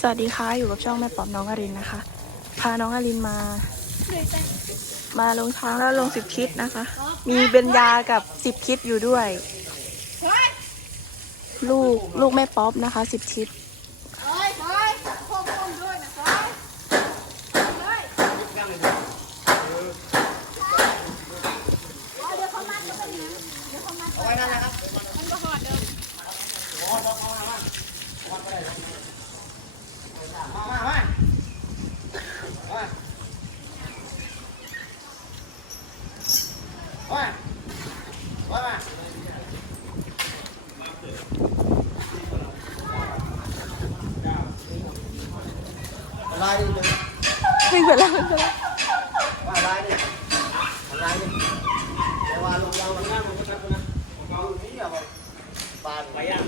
สวัสดีค่ะอยู่กับช่องแม่ปอบน้องอรินนะคะ พาน้องอรินมา มาลงช้างแล้วลงสิบทิศนะคะ มีเบญญากับสิบทิศอยู่ด้วย ลูกลูกแม่ป๊อบนะคะสิบทิศ เฮ้ยเฮ้ยโค้งๆด้วยนะเฮ้ยเฮ้ยเดี๋ยวเขามัดก็เป็นอย่างนั้นเดี๋ยวเขามัดเอาไว้นั่นแหละครับ มันก็หอดเดิม อะไรนี่ ไม่เป็นไรไม่เป็นไร ว่าอะไรนี่อะไรนี่แต่ ว่าลงเรามันนั่งมันก็ชักนะเราที่เอาปปานไปย่าง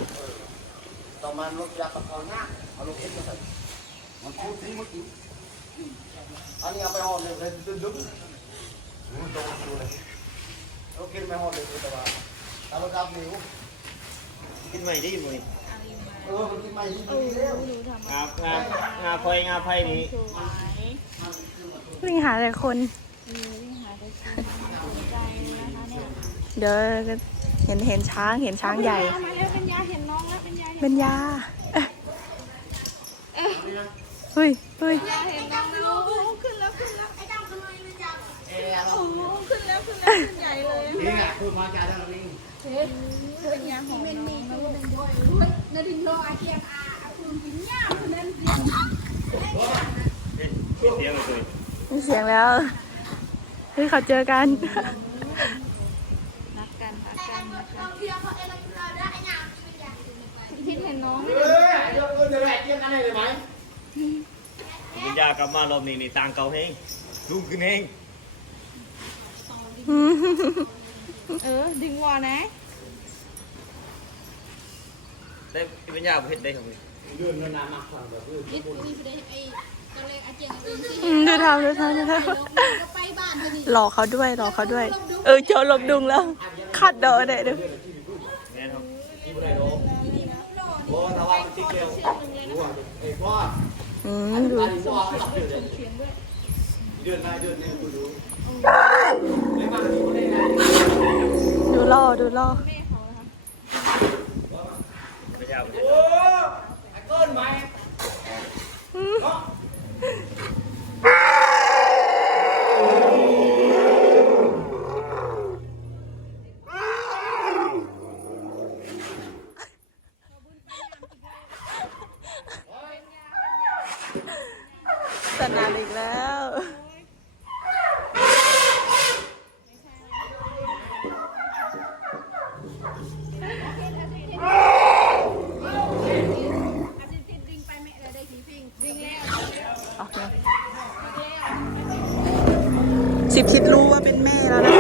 ต่อมารถยาตะพอนหน้าเอาลงเอ็นมาใส่มันพูดที่เมื่อกี้อันนี้เอาไปห่อเลยเลยดึงดึงดนดูเลยเรากินไปห่อเลยแต่ว่าตาเราดำนิ้วกินใหม่ได้อยู่มั้ยเออมันกินไม่ที่นี่แล้วงางางาไฟงาไฟนี่วิ่งหาแต่คน เดี๋ยวเห็นเห็นช้างเห็นช้างใหญ่ มาแล้วเป็นยาเห็นน้องแล้วเป็นยาเบญญาเฮ้ยเฮ้ยเห็นน้องแล้วโอ้โหขึ้นแล้วขึ้นแล้วไอ้ดำทำไมเป็นยาโอ้โหขึ้นแล้วขึ้นแล้วขึ้นใหญ่เลยนี่ไงคือมาจากทางนี้เป็นยาของน้องแล้วก็เป็นยานาดินรออาเทียมอาอาคุณกินยาคนนั้นเดียวเสียงเลยมีเสียงแล้วเฮ้ยเขาเจอกัน รักกันรักกันนะคะพิษเห็ นน้องเฮ้ยเดี๋ยวเดี๋ยวแหละเกี่ยงกันเลยไหมคุณยากลับมารอบนี้นี่ต่างเก่าแห้งลุงขึ้นแห้งเออ ดึงวอนะ ได้เป็นยาประเภทได้ครับพี่เดือนนานมากฟังแบบนี้นี่นี่ไปได้ไอ้ตอนแรกอาเจียงเป็นที่อืมดูทำดูทำดูทก็ไปบ้านเธอนี่ำหลอกเขาด้วยหลอกเขาด้วย เออเจ้าลบดุงแล้วคัดดอได้ดูแม่ครับ ที่บุรีรัมย์โอ้ถ้าว่ามันติ๊กเดียวรู้ว่าไอ้พ่ออืมดูอันนี้พ่อหลับเดือนเดือนได้เดือนนี้ดูดูไม่มาที่บุรีรัมย์ดูล่อดูล่อเป็นยาประเภทโอ้ไอ้เกินไหม สิบคิดรู้ว่าเป็นแม่แล้วนะ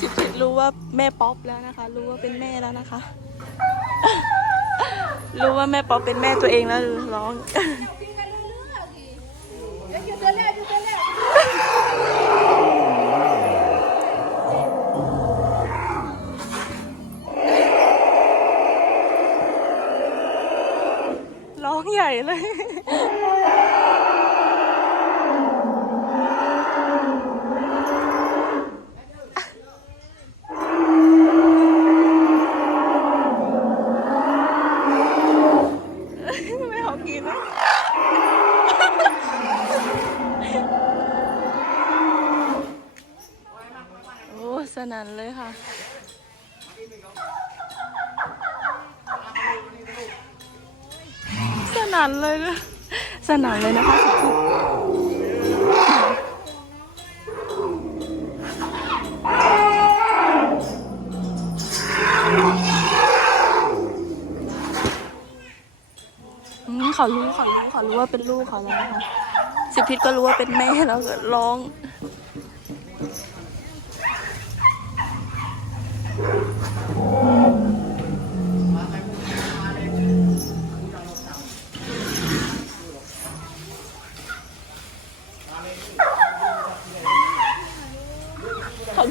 สิบคิดรู้ว่าแม่ป๊อปแล้วนะคะ รู้ว่าเป็นแม่แล้วนะคะ รู้ว่าแม่ป๊อปเป็นแม่ตัวเองแล้วร้อง เลย ไม่หอมกินนะโอ้สนั่นเลยค่ะ นั่นเลยนะสนั่นเลยนะคะอืมเขารู้เขารู้เขารู้ว่าเป็นลูกเขาแล้วนะคะสิบทิศก็รู้ว่าเป็นแม่แล้วก็ร้อง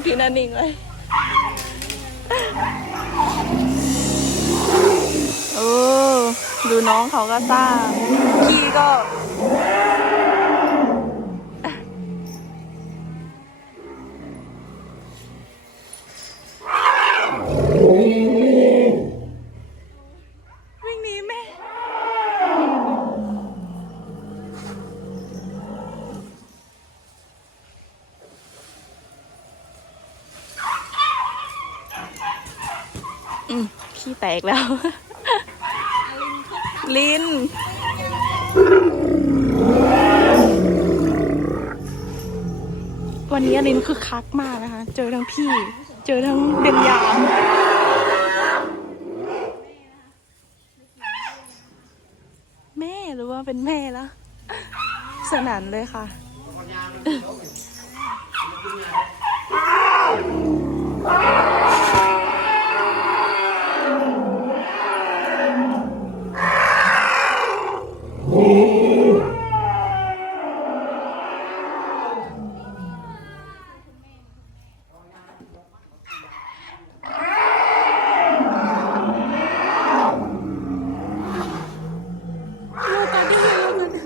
กินอันนิ่งเลยโอ้ดูน้องเขาก็ซ่าขี้ก็ วิ่งหนีแม่ อืมขี้แต กแล้ว ลินวันนี้ลินคือคักมากนะคะ เจอทั้งพี่ เจอทั้งเบญญาแม่หรือว่าเป็นแม่แล้ว สนั่นเลยค่ะ ลูกกันดิลูกกันดิ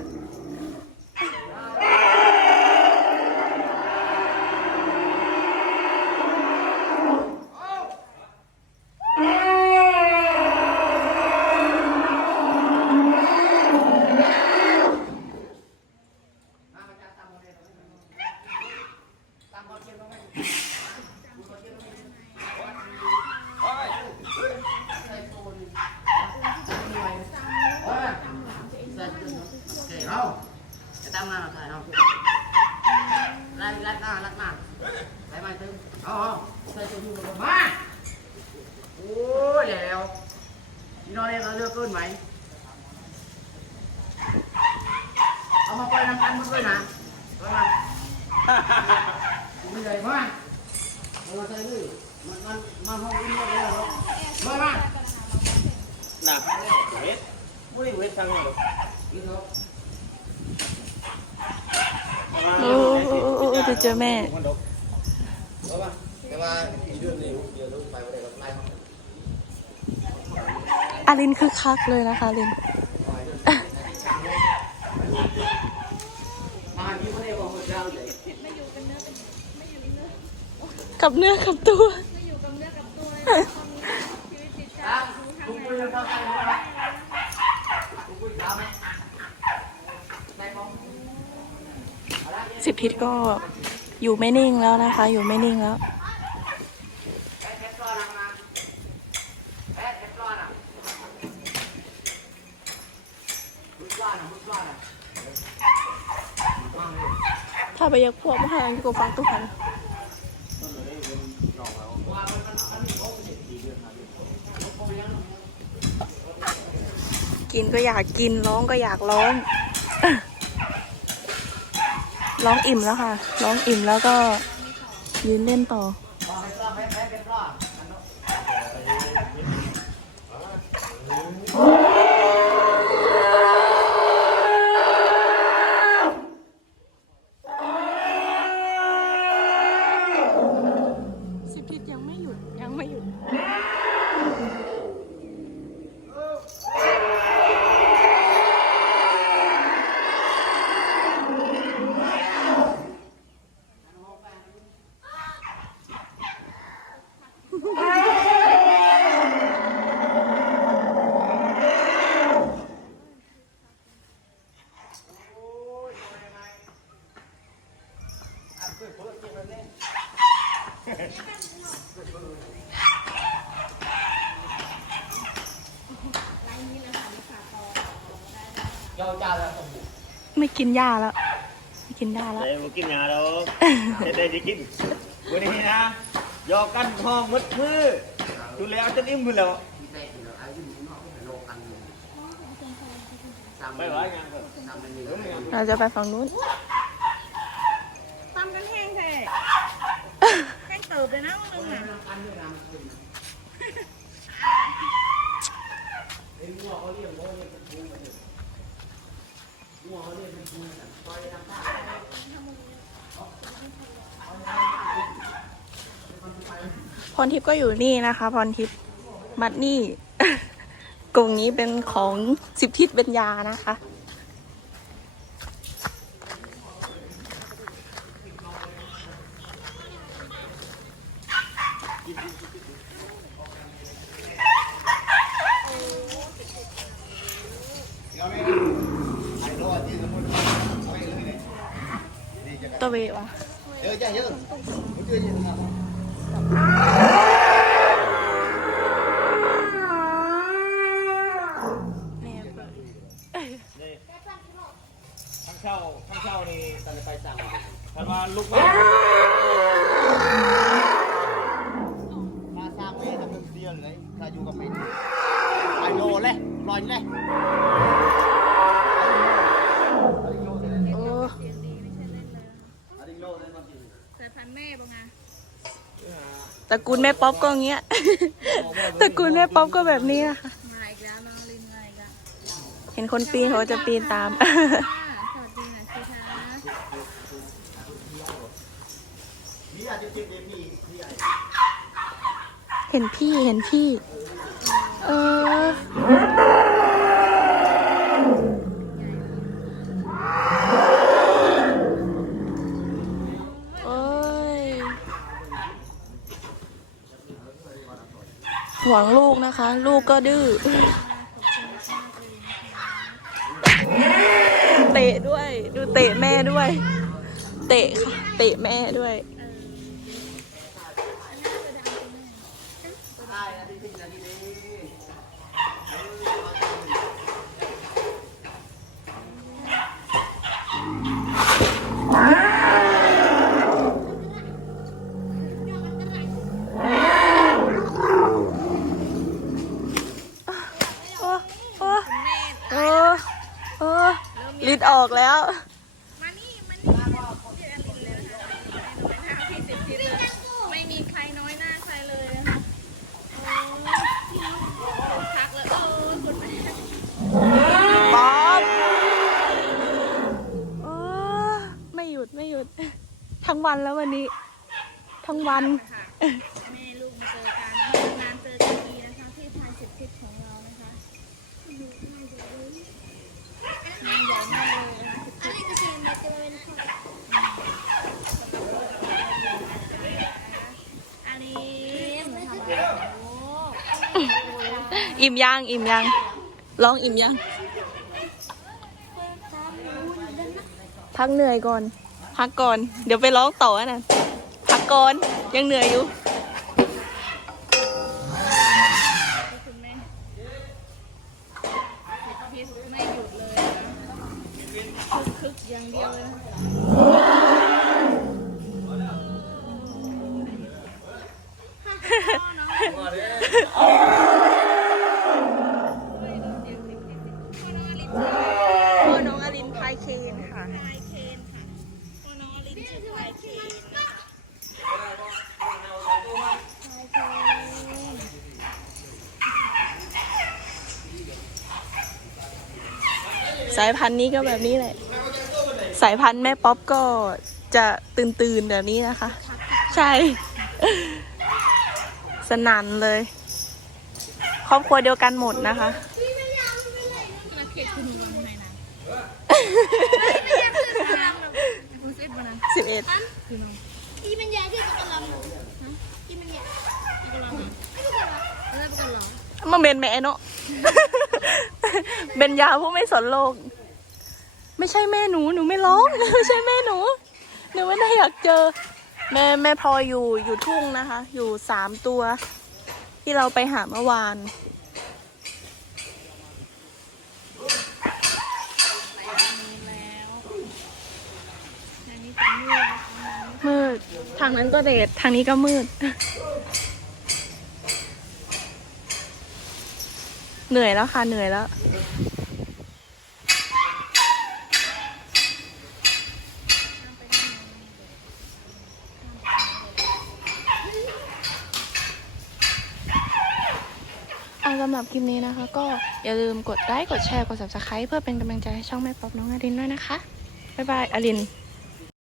เอาจะตั้งมาใส่เอาไล่ไล่หน้าไล่หน้าไล่มาตึง เอาเอาใส่ตัวอยู่มา โอ้ยแล้วพี่น้องเนี่ยเราเลือกขึ้นไหม เอามาปล่อยน้ำกันมาด้วยนะปล่อยมาไม่ใหญ่มากมาใส่เลยมันมันมาห้องนี้เลยเหรอมามา น่ะเฮ็ดบ่ได้เฮ็ดทางนี้หรอกกินเถอะโอ้โอ้โอ้โอ้จะเจอแม่ มันดก เอาป่ะแต่ว่าอีเดือนนี้เดี๋ยวลูกไปวันไหนก็ไล่เขาอาลินคือคักเลยนะคะลินมาที่วันไหนบอกคนเจ้าเลยกับเนื้อกับตัวครับลุงคุยกันเข้าใจไหมครับลุงคุยกันไหมได้ปะสิบทิศก็ อยู่ไม่นิ่งแล้วนะคะ อยู่ไม่นิ่งแล้ว ถ้าไปยักพวกมาหาอยู่กับฟังตุ้หันกินก็อยากกินร้องก็อยากร้อง ร้องอิ่มแล้วค่ะ ร้องอิ่มแล้วก็ยืนเล่นต่อให้แอดแอดรอ สิบทิศยังไม่หยุดยังไม่หยุด เจ้าเจ้าแล้วไม่กินหญ้าแล้ว ไม่กินหญ้าแล้วแต่บ่กินยาดอกแต่ได้สิกินวันนี้นะยอกันห้องมืดมือดูแล้วจะอิ่มพุ่นแล้วที่ใจถึงอายุนอกโลกันไปว่าหยังก็ทำเป็นนี้เราจะไปฝั่งนู้น ตำกันแห้งแท้แห้งเติบเลยนะมึงอะ กันด้วยนะเอ็นวัวเขาเรียกวัวเรียกเป็นปูมาเนี่ยวัวเขาเรียกเป็นปูนะปล่อยน้ำตารทิพย์ก็อยู่นี่นะคะ พรทิพย์มัดนี่กรงนี้เป็นของสิบทิศเบญญานะคะตะเววะเยอะจ้ะเยอะผมเจอเยอะนะ แม่เปิด นี่ข้างเช่าข้างเช่านี่ ตอนไปสั่ง ทันมาลุกมา มาสร้างเวทำเป็นเดียวเลยถ้าอยู่กับเมนไอโลเลยลอยเลย โอ้ อันนี้โลเลยมากิน แต่พันแม่บ้างไง ต ระกูลแม่ป๊อปก็อย่างเงี้ย ตระกูลแม่ป๊อปก็แบบนี้นะคะมาอีกแล้วน้องลินมาอีกแล้วเห็นคนปีนเขาจะปีนตาม ค่ะสวัสดีหน่อยสิคะนี่อาจจะเป็นเดมี่ที่ไอเห็นพี่เห็นพี่ เออ โอ้ยหวงลูก นะคะ ลูกก็ดื้อเตะด้วย ดูเตะแม่ด้วย เตะค่ะ เตะแม่ด้วย โอ้โอ้โอ้โอ้ ลิดออกแล้ว มานี่มานี่เรียกอลินเลยนะคะพี่สิบทิศเลยไม่มีใครน้อยหน้าใครเลยนะคะพักเลยเออคุณแม่ป๊อปโอ้ไม่หยุดไม่หยุด ทั้งวันแล้ววันนี้ ทั้งวัน ค่ะแม่ลูกมาเจอกันนานๆเจอกันทีนะคะที่พายสิบทิศของเรานะคะงานใหญ่มากเลยนะคะสิบทิศ อาลีมทำอะไรโอ้ อิ่มยัง อิ่มยัง ร้องอิ่มยัง พักเหนื่อยก่อน พักก่อน เดี๋ยวไปร้องต่อนะพักก่อน ยังเหนื่อยอยู่คุณแม่พิษไม่หยุดเลยนะคึกๆอย่างเดียวเลย สายพันธุ์นี้ก็แบบนี้แหละ สายพันธุ์แม่ป๊อปก็จะตื่นตื่นๆแบบนี้นะคะ ใช่ สนั่นเลย ครอบครัวเดียวกันหมดนะคะมาเก็บคุณหนูวันไหนนะไม่อยากขึ้นมาแบบคุณเซ็ตมานะสิบเอ็ดคือน้องอีมันยายที่กำลังหนูอีมันยายกำลังอะแล้วประกันหรอมาเบนแม่เนาะ เบนยาผู้ไม่สนโลก ไม่ใช่แม่หนูหนูไม่ร้องไม่ใช่แม่หนูหนูไม่ได้อยากเจอ แม่แม่พลอยอยู่อยู่ทุ่งนะคะ อยู่สามตัว ที่เราไปหาเมื่อวาน มืดนะคะมืดทางนั้นก็เดดทางนี้ก็มืด เหนื่อยแล้วค่ะ เหนื่อยแล้วอะสำหรับคลิปนี้นะคะ ก็อย่าลืมกดไลค์ กดแชร์ กด subscribe เพื่อเป็นกำลังใจให้ช่องแม่ป๊อปน้องอรินด้วยนะคะ บ๊ายบายอริน